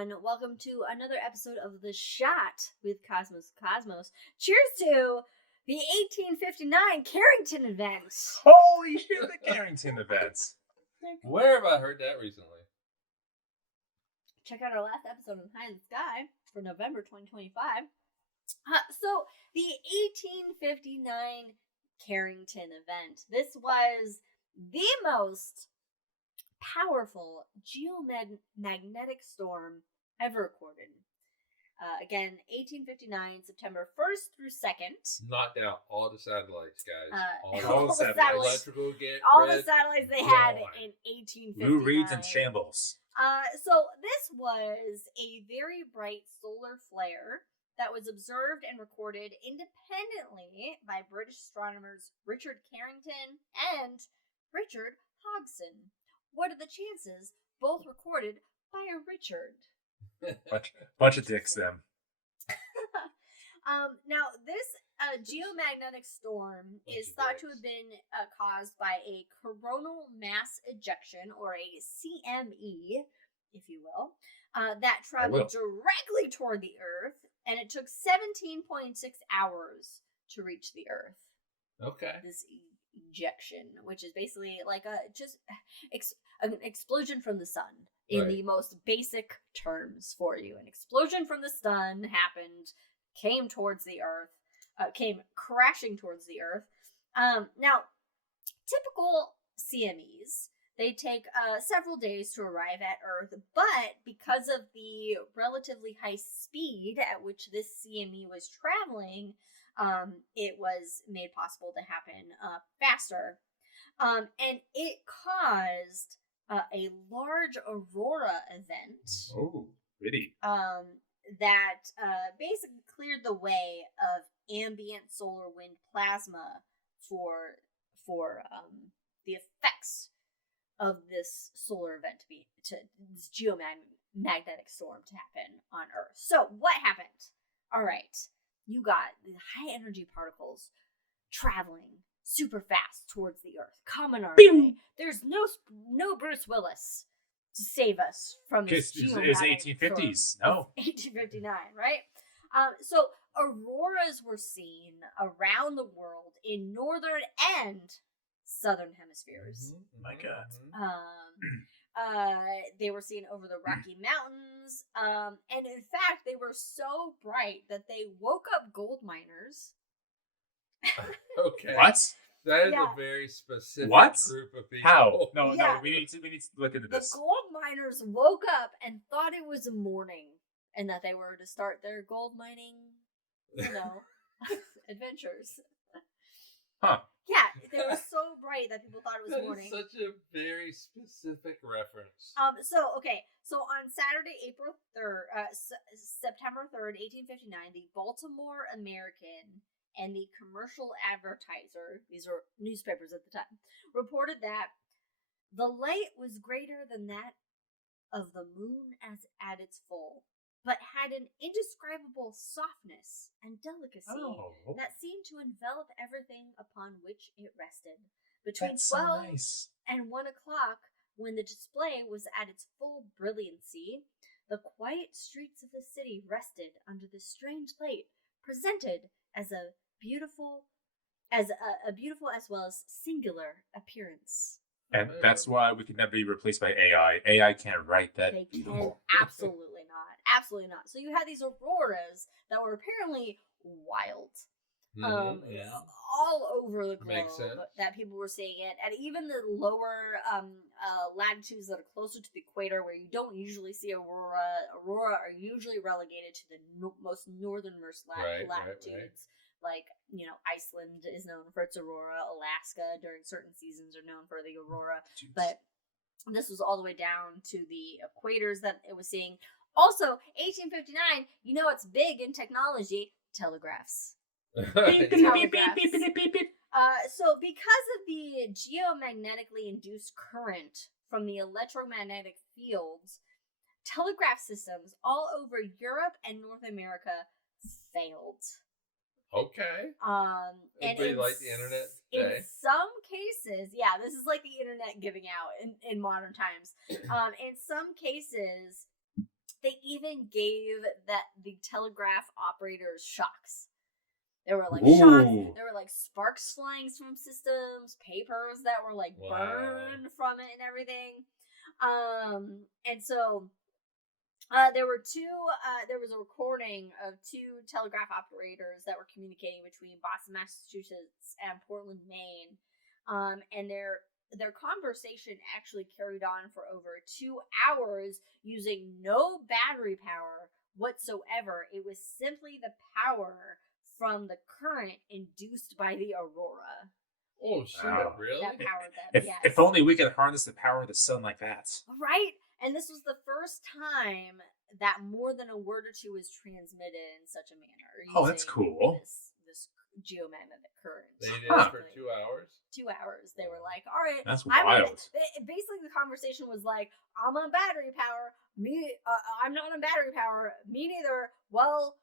everyone. Welcome to another episode of The Shot with Cosmos. Cheers to the 1859 Carrington Event. Holy shit, the Carrington Event. Where have I heard that recently? Check out our last episode on High in the Sky for November 2025. So, the 1859 Carrington Event. This was the most powerful geomagnetic storm ever recorded. Again, 1859, September 1st through 2nd. Knocked out all the satellites, guys. All the satellites. Electrical All the satellites they had in 1859. Lou Reed's in shambles. So this was a very bright solar flare that was observed and recorded independently by British astronomers Richard Carrington and Richard Hodgson. What are the chances? Both recorded by a Richard. Bunch of dicks, them. Now, this geomagnetic storm is thought to have been caused by a coronal mass ejection, or a CME, if you will, that traveled directly toward the Earth, and it took 17.6 hours to reach the Earth. Okay. This ejection, which is basically like an explosion from the sun in the most basic terms for you. An explosion from the sun happened, came towards the Earth, came crashing towards the Earth. Now, typical CMEs, they take several days to arrive at Earth, but because of the relatively high speed at which this CME was traveling, it was made possible to happen faster. And it caused a large aurora event. Oh, really? That basically cleared the way of ambient solar wind plasma for the effects of this solar event this geomagnetic storm to happen on Earth. So what happened? All right. You got the high energy particles traveling super fast towards the Earth, coming our way. There's no Bruce Willis to save us from this geomagnetic It's 1850s. No. 1859, right? So auroras were seen around the world in northern and southern hemispheres. Mm-hmm. My God. They were seen over the Rocky Mountains, and in fact, they were so bright that they woke up gold miners. Okay. What? That is a very specific group of people. How? No, we need to look into this. The gold miners woke up and thought it was morning, and that they were to start their gold mining, adventures. Huh. Yeah, they were so bright that people thought it was morning. Such a very specific reference. So on Saturday, September 3rd, 1859, the Baltimore American and the Commercial Advertiser, these were newspapers at the time, reported that the light was greater than that of the moon at its full, but had an indescribable softness and delicacy that seemed to envelop everything upon which it rested. Between 12 and 1 o'clock, when the display was at its full brilliancy, the quiet streets of the city rested under this strange light, presented as a beautiful as well as singular appearance. And that's why we can never be replaced by AI. AI can't write that. They can absolutely not. Absolutely not. So you had these auroras that were apparently wild. All over the globe that people were seeing it. And even the lower latitudes that are closer to the equator, where you don't usually see aurora are usually relegated to the most northernmost latitudes. Like, Iceland is known for its aurora. Alaska, during certain seasons, are known for the aurora. But this was all the way down to the equators that it was seeing. Also, 1859, it's big in technology, telegraphs. So because of the geomagnetically induced current from the electromagnetic fields, telegraph systems all over Europe and North America failed. Okay. And like the internet in today. some cases, this is like the internet giving out in modern times. In some cases, They even gave the telegraph operators shocks. There were like shocks. There were like sparks flying from systems, papers that were like burned from it and everything. And so there were there was a recording of two telegraph operators that were communicating between Boston, Massachusetts and Portland, Maine. And their conversation actually carried on for over 2 hours using no battery power whatsoever. It was simply the power from the current induced by the aurora. Oh, shit, really? That powered them, yes. If only we could harness the power of the sun like that. Right? And this was the first time that more than a word or two was transmitted in such a manner. Oh, that's cool. This geomagnetic current. They did it for 2 hours? 2 hours. They were like, all right. That's wild. Basically, the conversation was like, I'm on battery power. I'm not on battery power. Me neither. Well,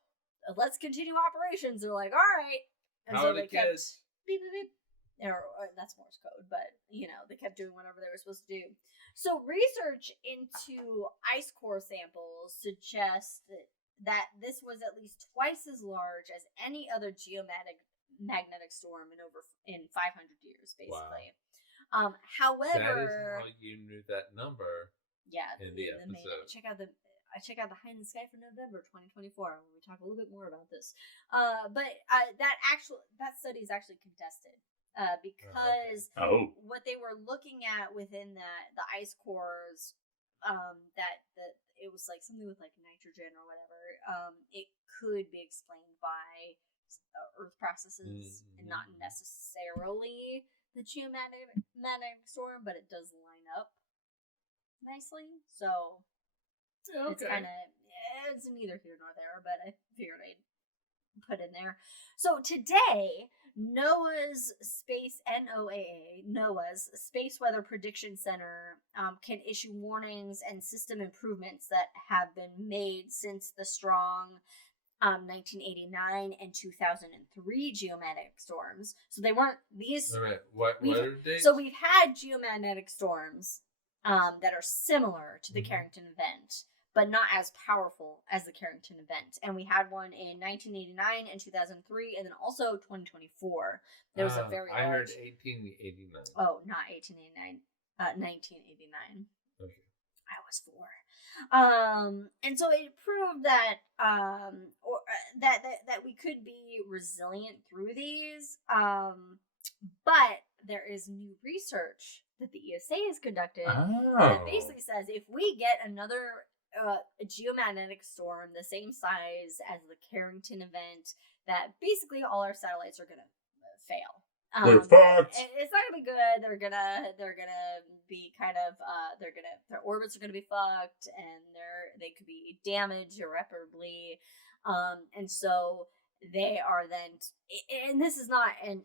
let's continue operations. They're like, all right. And how so they kept beep, beep, beep. Or that's Morse code, but, they kept doing whatever they were supposed to do. So research into ice core samples suggests that this was at least twice as large as any other geomagnetic storm in 500 years, basically. Wow. However, that is how you knew that number. Yeah, in the episode. I check out the High in the Sky for November 2024 when we talk a little bit more about this. But that study is actually contested because what they were looking at within the ice cores, that it was like something with like nitrogen or whatever. It could be explained by Earth processes and not necessarily the geomagnetic storm, but it does line up nicely. So it's kind of, it's neither here nor there, but I figured I'd put in there. So today, NOAA's Space Weather Prediction Center can issue warnings and system improvements that have been made since the strong 1989 and 2003 geomagnetic storms. So they weren't these. All right. What are the dates? So we've had geomagnetic storms that are similar to the Carrington Event, but not as powerful as the Carrington Event. And we had one in 1989 and 2003, and then also 2024. There was a very large... I heard 1889. Oh, not 1889. 1989. Okay. I was 4. And so it proved that that we could be resilient through these. But there is new research that the ESA has conducted that basically says if we get another a geomagnetic storm the same size as the Carrington Event, that basically all our satellites are gonna fail. We're fucked. It's not gonna be good. They're gonna be kind of their orbits are gonna be fucked, and they could be damaged irreparably. And so they are then, and this is not an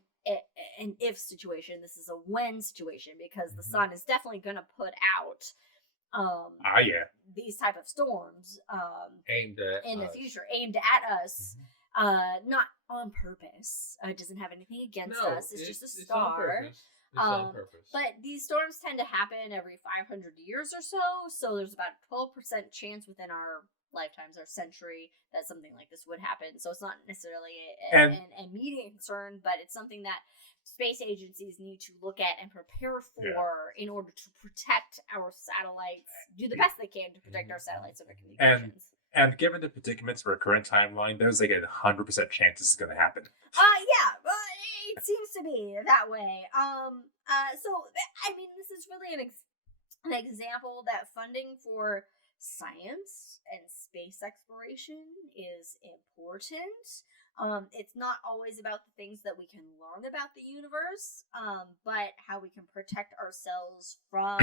if situation. This is a when situation, because the sun is definitely gonna put out these type of storms aimed at in us. The future, aimed at us, not on purpose. It doesn't have anything against us. It's just a star. It's on purpose. But these storms tend to happen every 500 years or so. So there's about a 12% chance within our lifetimes, our century, that something like this would happen. So it's not necessarily an immediate concern, but it's something that space agencies need to look at and prepare for in order to protect our satellites, do the best they can to protect our satellites and our communications. And given the predicaments for our current timeline, there's like a 100% chance this is going to happen. It seems to be that way. So I mean, this is really an example that funding for science and space exploration is important. It's not always about the things that we can learn about the universe, but how we can protect ourselves from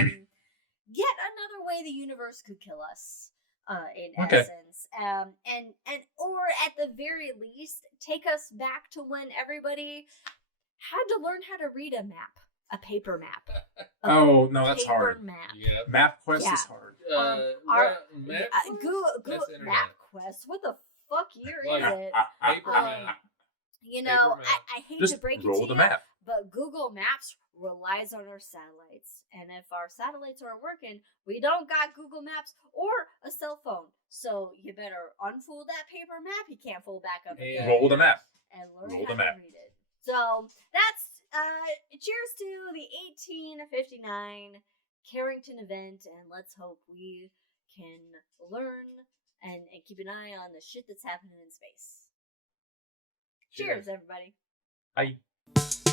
yet another way the universe could kill us. In essence, and or at the very least, take us back to when everybody had to learn how to read a paper map. No, that's hard. Map. Yeah. MapQuest is hard. Google MapQuest. What the fuck year is it? Paper map. I hate to break it to you, map. but Google Maps relies on our satellites. And if our satellites aren't working, we don't got Google Maps or a cell phone. So you better unfold that paper map. You can't fold back up again. Roll the map. And learn Roll how the to map. read it. So that's cheers to the 1859 Carrington event, and let's hope we can learn and keep an eye on the shit that's happening in space. Cheers everybody. Bye.